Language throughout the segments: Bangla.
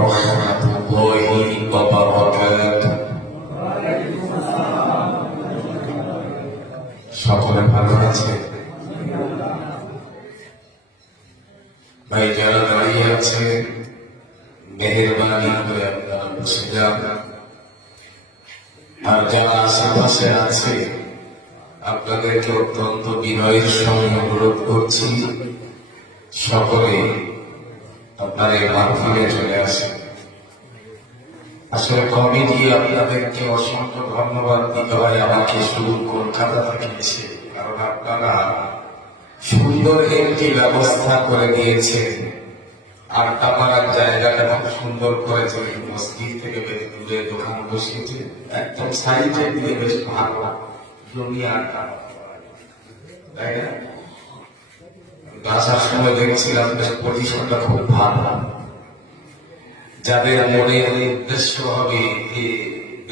warahmatullahi wabarakatuh। সকলে ভালো আছে? ভাই যারা দাঁড়িয়ে আছে মেহেরবানি করে আপনারা বসে যান, আর যারা আশেপাশে আছে আপনাদেরকে অত্যন্ত বিনয়ের সঙ্গে অনুরোধ করছি সকলে আপনার এই মাধ্যমে চলে আসে। আসলে কমিটি আপনাদেরকে অসংখ্য ধন্যবাদ দিতে হয় আমাকে শুধু কলকাতা থেকে এসে, কারণ আপনারা সুন্দর একটি ব্যবস্থা করে দিয়েছেন। আড্ডা মারার জায়গাটা খুব সুন্দর করেছে, মসজিদ থেকে বেশ দূরে দোকান বসিয়েছে, একদম সাইডে দিয়ে বেশ ভালো জমি আড্ডা, তাই না? আসার সময় দেখছিলাম বেশ পজিশনটা খুব ভালো। যাদের মনে উদ্দেশ্য হবে যে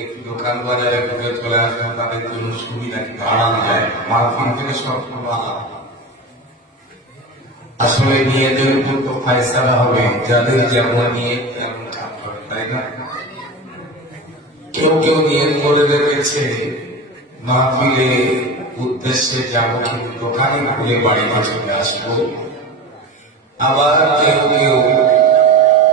একটু দোকান বাজারে ঘুরে চলে আসবে, তাদের জন্য সুবিধা কিন্তু আরাম যায়, মার্কিন থেকে সব আসলে নিয়েদের উপর তো ফায়সালা হবে, যাদের যেমন নিয়ে তেমন কাজ করে, তাই না? কেউ কেউ নিয়ত করে রেখেছে মাহফিলে উদ্দেশ্যে যাবো, কিন্তু দোকানে খুলে বাড়িতে চলে আসবো। আবার কেউ কেউ